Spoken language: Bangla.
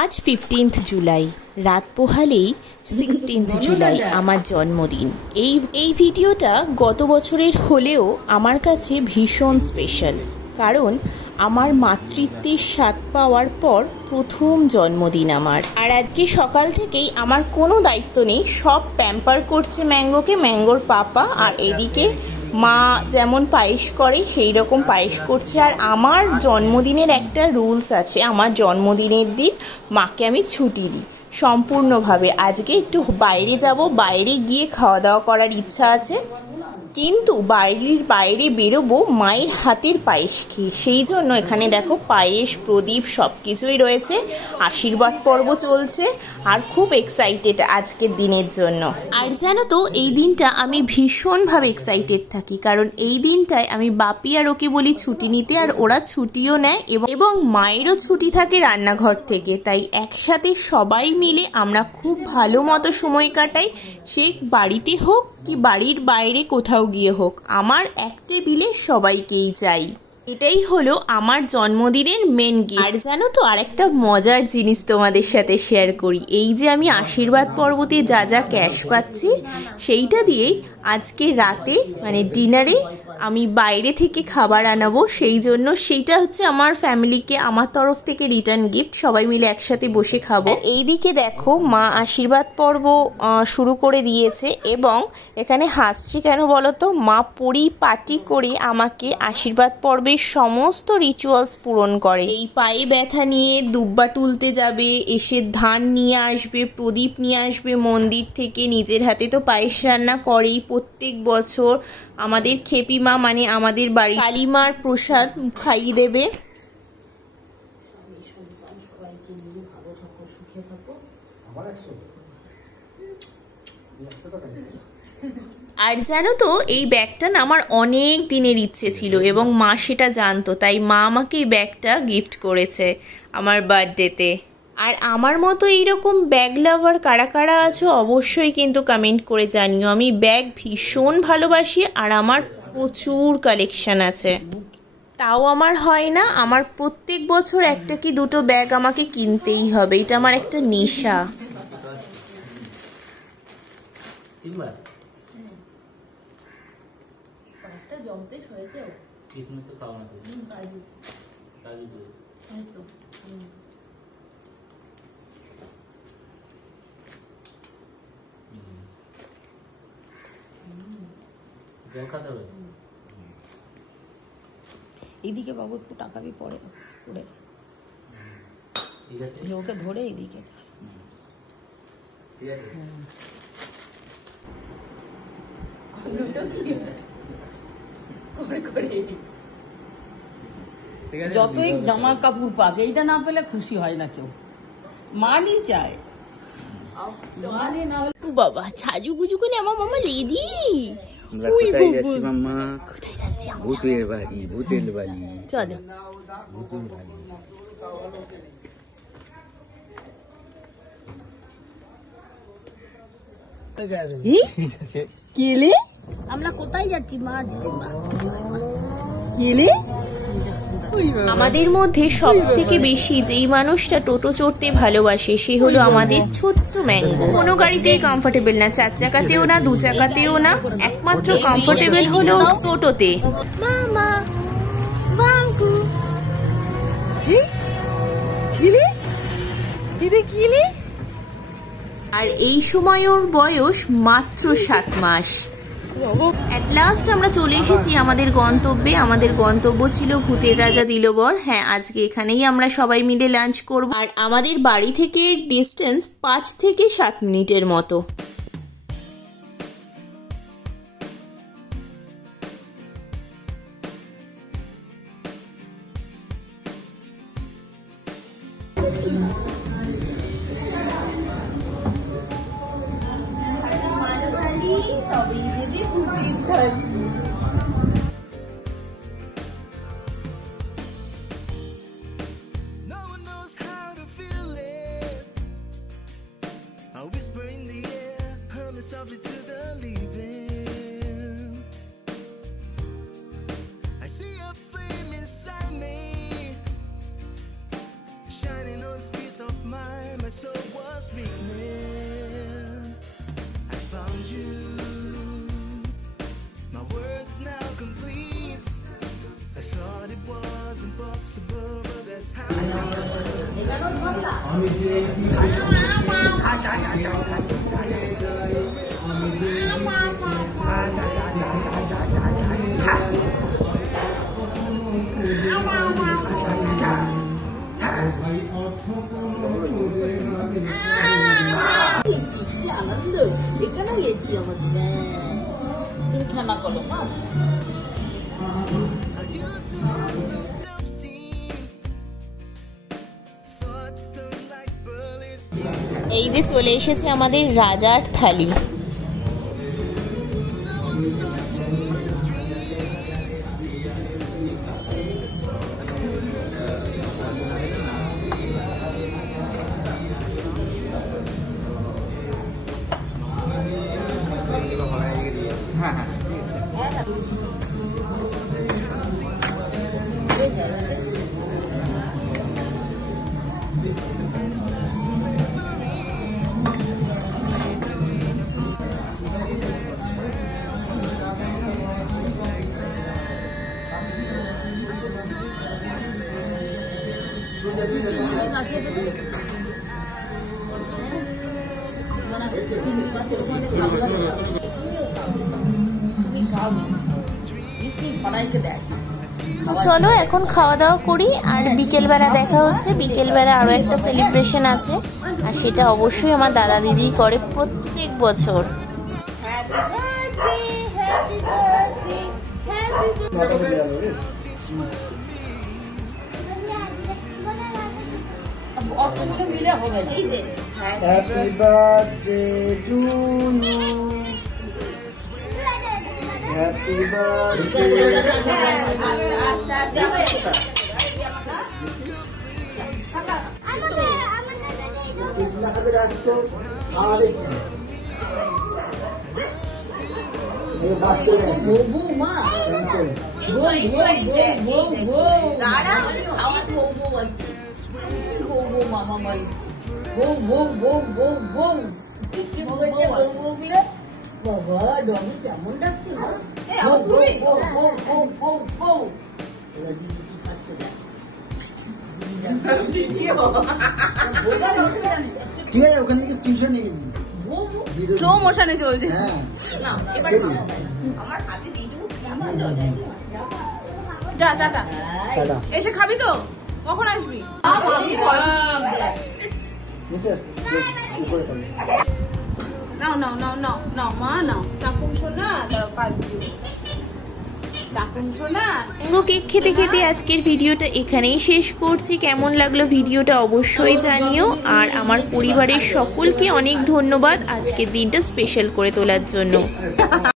আজ 15th জুলাই, রাত পোহালেই 16th জুলাই আমার জন্মদিন। এই ভিডিওটা গত বছরের হলেও আমার কাছে ভীষণ স্পেশাল, কারণ আমার মাতৃত্বের স্বাদ পাওয়ার পর প্রথম জন্মদিন আমার। আর আজকে সকাল থেকেই আমার কোনো দায়িত্ব নেই, সব প্যাম্পার করছে ম্যাঙ্গোকে, ম্যাঙ্গোর পাপা। আর এদিকে মা যেমন পায়েস করে সেই রকম পায়েস করছে। আর আমার জন্মদিনের একটা রুলস আছে, আমার জন্মদিনের দিন মাকে আমি ছুটি দিই সম্পূর্ণভাবে। আজকে একটু বাইরে যাব, বাইরে গিয়ে খাওয়া দাওয়া করার ইচ্ছা আছে, কিন্তু বাইরে বেরোবো মায়ের হাতের পায়েস খেয়ে। সেই জন্য এখানে দেখো পায়েস, প্রদীপ সব কিছুই রয়েছে, আশীর্বাদ পর্ব চলছে, আর খুব এক্সাইটেড আজকের দিনের জন্য। আর জানো তো এই দিনটা আমি ভীষণভাবে এক্সাইটেড থাকি, কারণ এই দিনটায় আমি বাপি আর ওকে বলি ছুটি নিতে, আর ওরা ছুটিও নেয় এবং মায়েরও ছুটি থাকে রান্নাঘর থেকে। তাই একসাথে সবাই মিলে আমরা খুব ভালো মতো সময় কাটাই, সে বাড়িতে হোক কি বাড়ির বাইরে কোথাও গিয়ে হোক, আমার এক টেবিলে সবাইকেই চাই। এটাই হলো আমার জন্মদিনের মেন গিফট। আর জানো তো আরেকটা মজার জিনিস তোমাদের সাথে শেয়ার করি, এই যে আমি আশীর্বাদ পর্বতে যা যা ক্যাশ পাচ্ছি সেইটা দিয়েই আজকে রাতে মানে ডিনারে আমি বাইরে থেকে খাবার আনাবো। সেই জন্য সেইটা হচ্ছে আমার ফ্যামিলিকে আমার তরফ থেকে রিটার্ন গিফট, সবাই মিলে একসাথে বসে খাবো। এইদিকে দেখো মা আশীর্বাদ পর্ব শুরু করে দিয়েছে, এবং এখানে হাসছি কেন বলো তো, মা পরিপাটি করে আমাকে আশীর্বাদ পর্বের সমস্ত রিচুয়ালস পূরণ করে। এই পায়ে ব্যথা নিয়ে দুব্বা তুলতে যাবে, এসে ধান নিয়ে আসবে, প্রদীপ নিয়ে আসবে মন্দির থেকে, নিজের হাতে তো পায়েস রান্না করেই প্রত্যেক বছর। আমাদের খেপি মা মানে আমাদের বাড়ি কালীমার প্রসাদ খাইয়ে দেবে। আর জানো তো এই ব্যাগটা না আমার অনেক দিনের ইচ্ছে ছিল, এবং মা সেটা জানতো, তাই মা আমাকে এই ব্যাগটা গিফট করেছে আমার বার্থডেতে। আর আমার মতো এইরকম ব্যাগ লাভার কারা কারা আছো অবশ্যই কিন্তু কমেন্ট করে জানিও। আমি ব্যাগ ভীষণ ভালোবাসি, আর আমার প্রচুর কালেকশন আছে, তাও আমার হয় না। আমার প্রত্যেক বছর একটা কি দুটো ব্যাগ আমাকে কিনতেই হবে, এটা আমার একটা নেশা। এইদিকে বাবু একটু টাকাবি পরে পড়ে ওকে ধরে এইদিকে যতই জামা কাপড় পাক, এইটা না পেলে খুশি হয় না কেউ, মানি চায়। মানে না হলে বাবা সাজু গুজু করে আমার মামা রেডি। কোথায় যাচ্ছি? ভূতের বাড়ি, ভূতের বাড়ি। চলো। কেলে আমরা কোথায় যাচ্ছি মা? কেলে আমাদের মধ্যে সব থেকে বেশি যেই মানুষটা টোটো চড়তে ভালোবাসে সে হলো আমাদের ছোট্ট ম্যাঙ্গো। কোনো গাড়িতেই কমফোর্টেবল না, 4 চাকাতেও না, 2 চাকাতেও না, একমাত্র কমফোর্টেবল হলো টোটোতে। আর এই সময় ওর বয়স মাত্র 7 মাস। অ্যাট লাস্ট আমরা চলে এসেছি আমাদের গন্তব্যে। আমাদের গন্তব্য ছিল ভূতের রাজা দিলবর। হ্যাঁ, আজকে এখানেই আমরা সবাই মিলে লাঞ্চ করব। আর আমাদের বাড়ি থেকে ডিস্টেন্স 5 থেকে 7 মিনিটের মতো। Softly to the leaving, I see a flame inside me, shining on the speeds of my আনন্দ এখানে গেছি আমাদের তুমি খেলা করো মা এই যে চলে এসেছে আমাদের রাজার থালি। তো চলো এখন খাওয়া দাওয়া করি, আর বিকেলবেলা দেখা হচ্ছে। বিকেলবেলা আরও একটা সেলিব্রেশন আছে, আর সেটা অবশ্যই আমার দাদা দিদি করে প্রত্যেক বছর। Happy birthday to you. Happy slow মোশনে চলছে। যা টাটা, এসে খাবি তো? কখন আসবি? নাও নাও নাও নাও নাও মা নাও, টাকুন শোনা পারবি। কেক খেতে খেতে আজকের ভিডিওটা এখানেই শেষ করছি। কেমন লাগলো ভিডিওটা অবশ্যই জানিও, আর আমার পরিবারের সকলকে অনেক ধন্যবাদ আজকের দিনটা স্পেশাল করে তোলার জন্য।